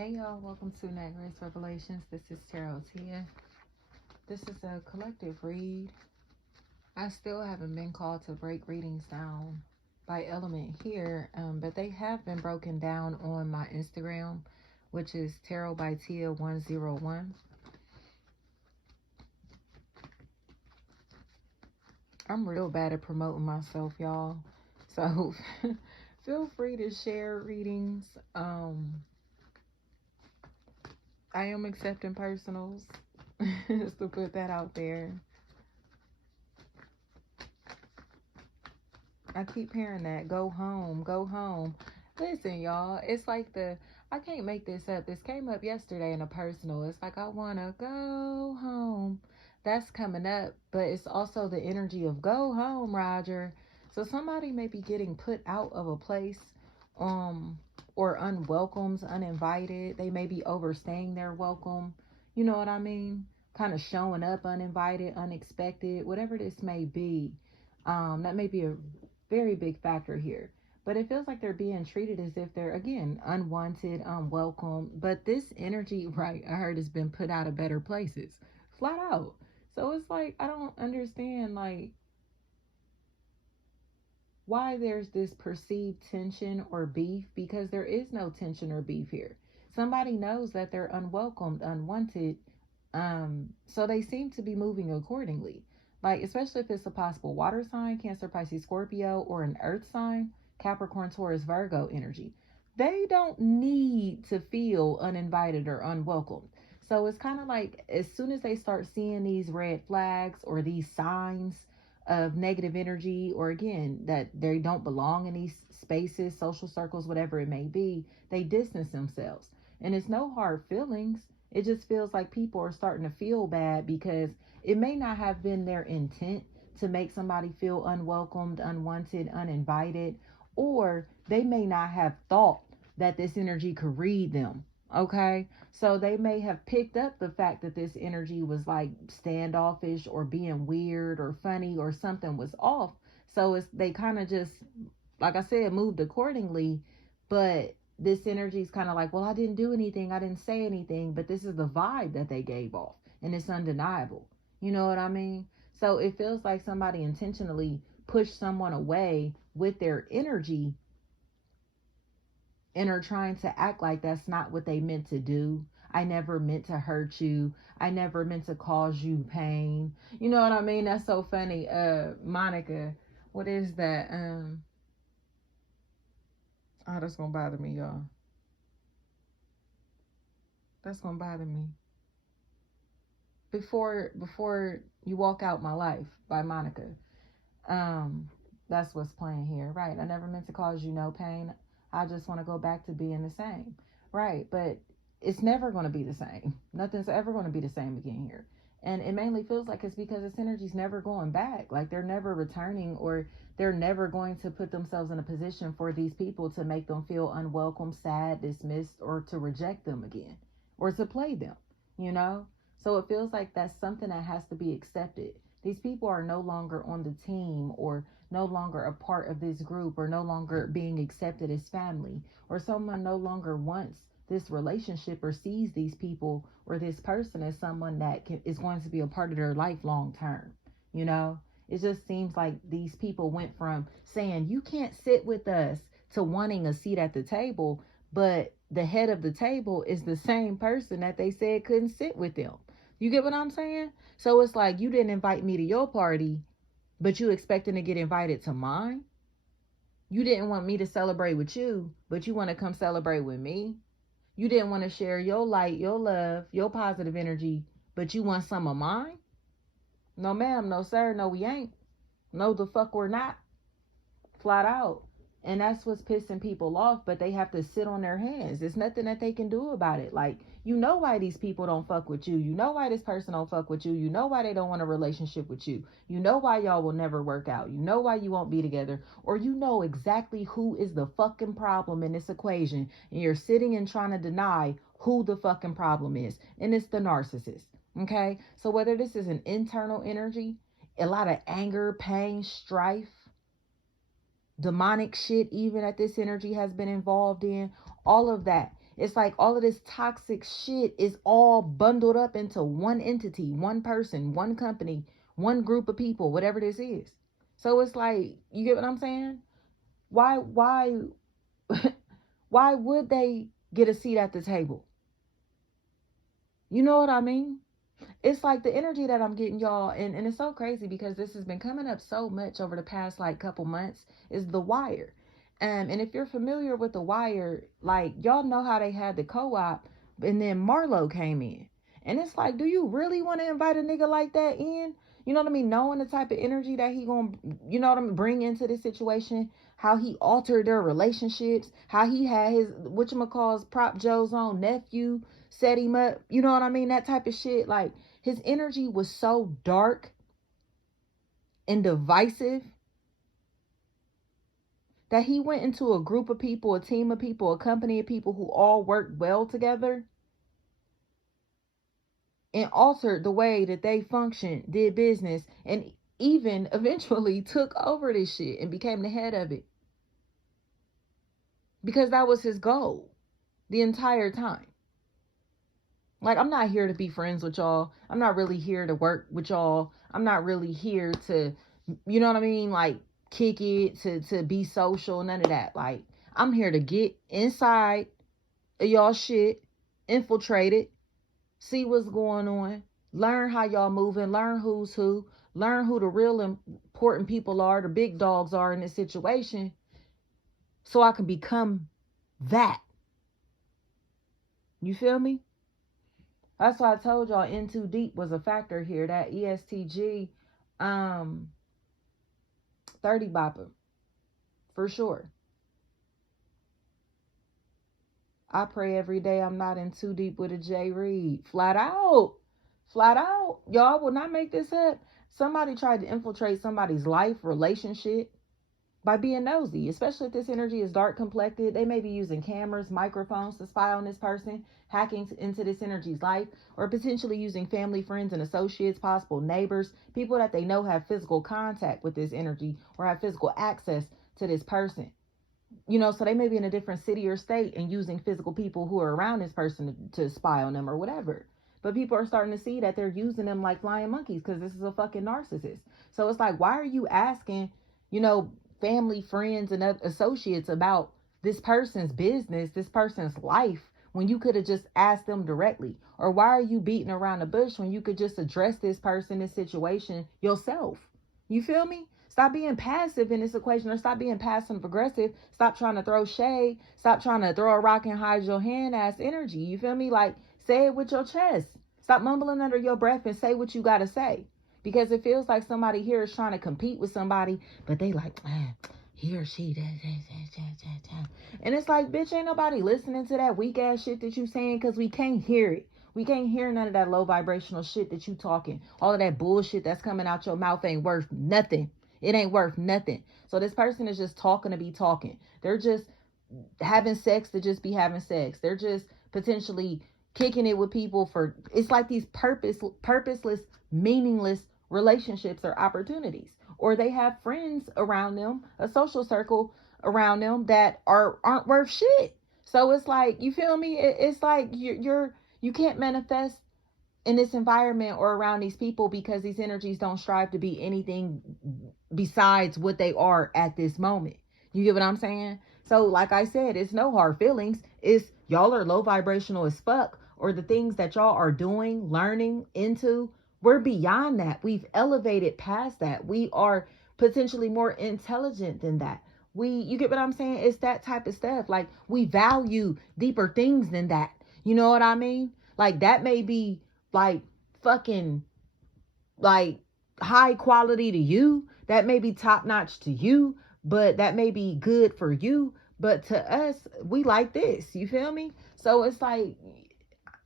Hey y'all, welcome to Night Grace Revelations. This is Tarot Tia. This is a collective read. I still haven't been called to break readings down by element here, but they have been broken down on my Instagram, which is Tarot by Tia 101. I'm real bad at promoting myself, y'all. So feel free to share readings. I am accepting personals, just to put that out there. I keep hearing that. Go home, go home. Listen, y'all, it's like I can't make this up. This came up yesterday in a personal. It's like, I want to go home. That's coming up, but it's also the energy of go home, Roger. So somebody may be getting put out of a place, or unwelcomed, uninvited. They may be overstaying their welcome. You know what I mean? Kind of showing up uninvited, unexpected, whatever this may be. That may be a very big factor here. But it feels like they're being treated as if they're, again, unwanted, unwelcome. But this energy, right, I heard, has been put out of better places. Flat out. So it's like, I don't understand, like, why there's this perceived tension or beef, because there is no tension or beef here. Somebody knows that they're unwelcomed, unwanted, so they seem to be moving accordingly. Like, especially if it's a possible water sign, Cancer, Pisces, Scorpio, or an earth sign, Capricorn, Taurus, Virgo energy. They don't need to feel uninvited or unwelcomed. So it's kind of like, as soon as they start seeing these red flags or these signs of negative energy, or again, that they don't belong in these spaces, social circles, whatever it may be, they distance themselves. And it's no hard feelings. It just feels like people are starting to feel bad, because it may not have been their intent to make somebody feel unwelcomed, unwanted, uninvited, or they may not have thought that this energy could read them. Okay, so they may have picked up the fact that this energy was like standoffish or being weird or funny, or something was off. So they kind of just, like I said, moved accordingly. But this energy is kind of like, well, I didn't do anything, I didn't say anything, but this is the vibe that they gave off, and it's undeniable. You know what I mean? So it feels like somebody intentionally pushed someone away with their energy, and are trying to act like that's not what they meant to do. I never meant to hurt you. I never meant to cause you pain. You know what I mean? That's so funny. Monica, what is that? Oh, that's gonna bother me, y'all. That's gonna bother me. Before you walk out my life, by Monica. That's what's playing here, right? I never meant to cause you no pain. I just want to go back to being the same, right? But it's never going to be the same. Nothing's ever going to be the same again here. And it mainly feels like it's because this energy's never going back. Like, they're never returning, or they're never going to put themselves in a position for these people to make them feel unwelcome, sad, dismissed, or to reject them again, or to play them, you know? So it feels like that's something that has to be accepted. These people are no longer on the team, or no longer a part of this group, or no longer being accepted as family, or someone no longer wants this relationship, or sees these people or this person as someone that is going to be a part of their life long term. You know, it just seems like these people went from saying you can't sit with us to wanting a seat at the table, but the head of the table is the same person that they said couldn't sit with them. You get what I'm saying? So it's like, you didn't invite me to your party, but you expecting to get invited to mine. You didn't want me to celebrate with you, but you want to come celebrate with me. You didn't want to share your light, your love, your positive energy, but you want some of mine. No ma'am, no sir, no we ain't. No the fuck we're not. Flat out. And that's what's pissing people off, but they have to sit on their hands. There's nothing that they can do about it. Like, you know why these people don't fuck with you. You know why this person don't fuck with you. You know why they don't want a relationship with you. You know why y'all will never work out. You know why you won't be together. Or you know exactly who is the fucking problem in this equation. And you're sitting and trying to deny who the fucking problem is. And it's the narcissist. Okay? So whether this is an internal energy, a lot of anger, pain, strife, demonic shit even that this energy has been involved in, all of that It's like all of this toxic shit is all bundled up into one entity, one person, one company, one group of people, whatever this is. So it's like, you get what I'm saying? Why why would they get a seat at the table? You know what I mean? It's like the energy that I'm getting, y'all, and it's so crazy because this has been coming up so much over the past like couple months, is The Wire. And if you're familiar with The Wire, like, y'all know how they had the co-op and then Marlo came in. And it's like, do you really want to invite a nigga like that in? You know what I mean? Knowing the type of energy that he gonna, you know what I mean, bring into this situation, how he altered their relationships, how he had his, whatchamacall's, Prop Joe's own nephew set him up, you know what I mean? That type of shit. Like, his energy was so dark and divisive that he went into a group of people, a team of people, a company of people who all worked well together and altered the way that they functioned, did business, and even eventually took over this shit and became the head of it. Because that was his goal the entire time. Like, I'm not here to be friends with y'all. I'm not really here to work with y'all. I'm not really here to, you know what I mean? Like, kick it, to be social, none of that. Like, I'm here to get inside of y'all shit, infiltrate it, see what's going on, learn how y'all moving, learn who's who, learn who the real important people are, the big dogs are in this situation, so I can become that. You feel me? That's why I told y'all In Too Deep was a factor here. That ESTG 30 bopper. For sure. I pray every day I'm not in too deep with a J Reed. Flat out. Flat out. Y'all will not make this up. Somebody tried to infiltrate somebody's life, relationship, by being nosy, especially if this energy is dark complected. They may be using cameras, microphones to spy on this person, hacking into this energy's life, or potentially using family, friends, and associates, possible neighbors, people that they know have physical contact with this energy or have physical access to this person. You know, so they may be in a different city or state and using physical people who are around this person to spy on them or whatever. But people are starting to see that they're using them like flying monkeys because this is a fucking narcissist. So it's like, why are you asking, you know, family, friends, and associates about this person's business, this person's life, when you could have just asked them directly? Or why are you beating around the bush when you could just address this person, this situation yourself? You feel me? Stop being passive in this equation, or stop being passive aggressive. Stop trying to throw shade. Stop trying to throw a rock and hide your hand ass energy. You feel me? Like, say it with your chest. Stop mumbling under your breath and say what you got to say. Because it feels like somebody here is trying to compete with somebody, but they like, he or she, and it's like, bitch, ain't nobody listening to that weak ass shit that you saying, because we can't hear it. We can't hear none of that low vibrational shit that you talking. All of that bullshit that's coming out your mouth ain't worth nothing. It ain't worth nothing. So this person is just talking to be talking. They're just having sex to just be having sex. They're just potentially kicking it with people for, it's like these purposeless, meaningless relationships or opportunities. Or they have friends around them, a social circle around them that aren't worth shit. So it's like, you feel me? It's like you can't manifest in this environment or around these people because these energies don't strive to be anything besides what they are at this moment. You get what I'm saying? So like I said, it's no hard feelings. It's y'all are low vibrational as fuck, or the things that y'all are doing, learning into, we're beyond that. We've elevated past that. We are potentially more intelligent than that. You get what I'm saying? It's that type of stuff. Like, we value deeper things than that. You know what I mean? Like, that may be like fucking like high quality to you. That may be top notch to you, but that may be good for you. But to us, we like this. You feel me? So it's like,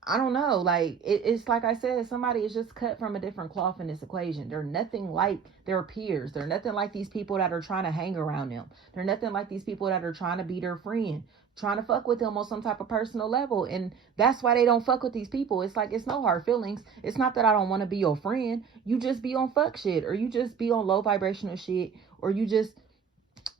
I don't know. Like, it's like I said, somebody is just cut from a different cloth in this equation. They're nothing like their peers. They're nothing like these people that are trying to hang around them. They're nothing like these people that are trying to be their friend, trying to fuck with them on some type of personal level. And that's why they don't fuck with these people. It's like, it's no hard feelings. It's not that I don't want to be your friend. You just be on fuck shit, or you just be on low vibrational shit, or you just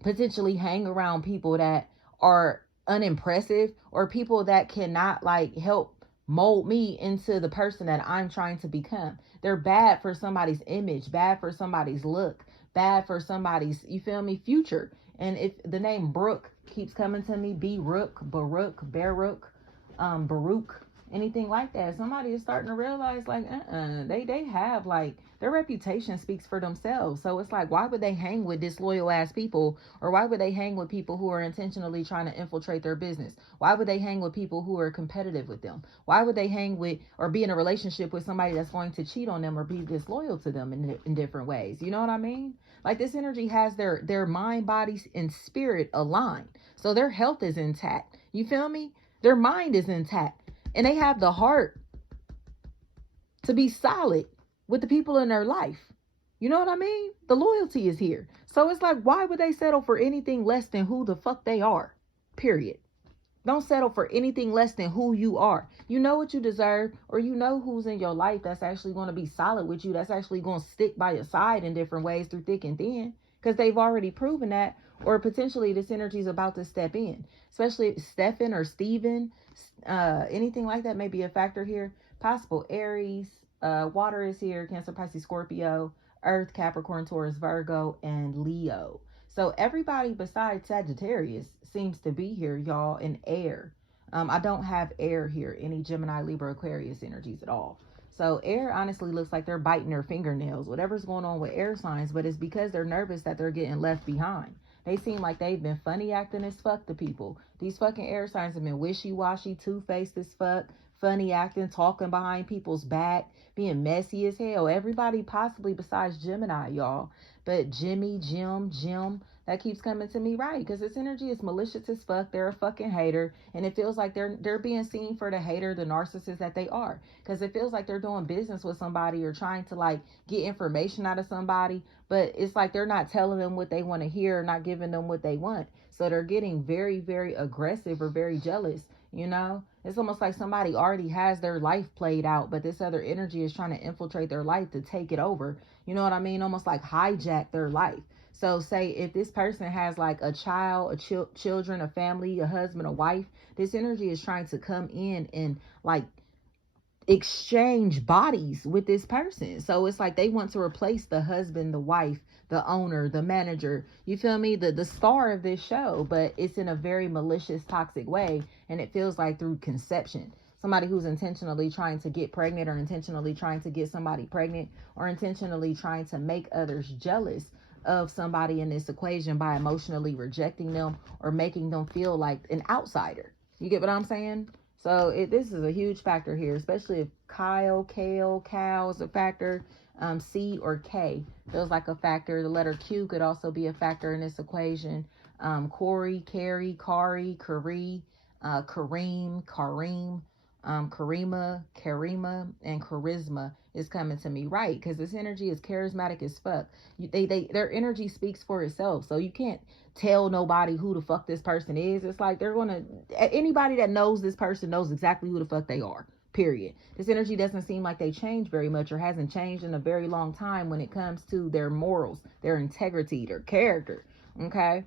potentially hang around people that are unimpressive, or people that cannot like help mold me into the person that I'm trying to become. They're bad for somebody's image, bad for somebody's look, bad for somebody's, you feel me, future. And if the name Brooke keeps coming to me, B Rook, Baruch, Baruch, Baruch, anything like that, somebody is starting to realize like, they have like, their reputation speaks for themselves. So it's like, why would they hang with disloyal ass people? Or why would they hang with people who are intentionally trying to infiltrate their business? Why would they hang with people who are competitive with them? Why would they hang with or be in a relationship with somebody that's going to cheat on them or be disloyal to them in different ways? You know what I mean? Like, this energy has their mind, body, and spirit aligned. So their health is intact. You feel me? Their mind is intact. And they have the heart to be solid with the people in their life. You know what I mean? The loyalty is here. So it's like, why would they settle for anything less than who the fuck they are? Period. Don't settle for anything less than who you are. You know what you deserve, or you know who's in your life that's actually going to be solid with you, that's actually going to stick by your side in different ways through thick and thin, because they've already proven that, or potentially this energy is about to step in. Especially Stephen or Steven, anything like that may be a factor here. Possible Aries, water is here, Cancer, Pisces, Scorpio, Earth, Capricorn, Taurus, Virgo, and Leo. So everybody besides Sagittarius seems to be here, y'all, in air. I don't have air here, any Gemini, Libra, Aquarius energies at all. So air honestly looks like they're biting their fingernails, whatever's going on with air signs, but it's because they're nervous that they're getting left behind. They seem like they've been funny acting as fuck to people. These fucking air signs have been wishy-washy, two-faced as fuck, funny acting, talking behind people's back, being messy as hell. Everybody possibly besides Gemini, y'all. But Jimmy, Jim, that keeps coming to me, right? Because this energy is malicious as fuck. They're a fucking hater. And it feels like they're being seen for the hater, the narcissist that they are. Because it feels like they're doing business with somebody or trying to like get information out of somebody. But it's like they're not telling them what they want to hear or not giving them what they want. So they're getting very, very aggressive or very jealous. You know, it's almost like somebody already has their life played out, but this other energy is trying to infiltrate their life to take it over. You know what I mean? Almost like hijack their life. So say if this person has like a child, children, a family, a husband, a wife, this energy is trying to come in and like exchange bodies with this person. So it's like they want to replace the husband, the wife, the owner, the manager, you feel me, the star of this show, but it's in a very malicious, toxic way. And it feels like through conception, somebody who's intentionally trying to get pregnant, or intentionally trying to get somebody pregnant, or intentionally trying to make others jealous of somebody in this equation by emotionally rejecting them or making them feel like an outsider. You get what I'm saying? So this is a huge factor here, especially if Kyle is a factor. C or K feels like a factor. The letter Q could also be a factor in this equation. Corey, Carrie, Kari, Kareem, Karima, and charisma is coming to me, right? Because this energy is charismatic as fuck. Their energy speaks for itself. So you can't tell nobody who the fuck this person is. It's like anybody that knows this person knows exactly who the fuck they are. Period. This energy doesn't seem like they change very much, or hasn't changed in a very long time when it comes to their morals, their integrity, their character. Okay.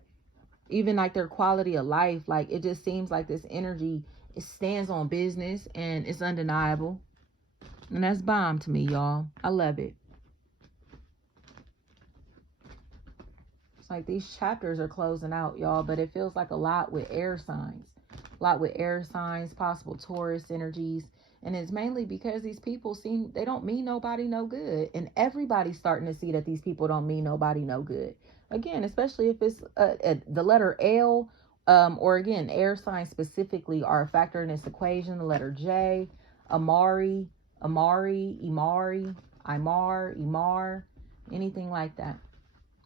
Even like their quality of life. Like, it just seems like this energy, it stands on business and it's undeniable. And that's bomb to me, y'all. I love it. It's like these chapters are closing out, y'all, but it feels like a lot with air signs. A lot with air signs, possible Taurus energies. And it's mainly because these people they don't mean nobody no good. And everybody's starting to see that these people don't mean nobody no good. Again, especially if it's the letter L, or again, air signs specifically are a factor in this equation. The letter J, Imar, Imar, anything like that.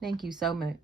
Thank you so much.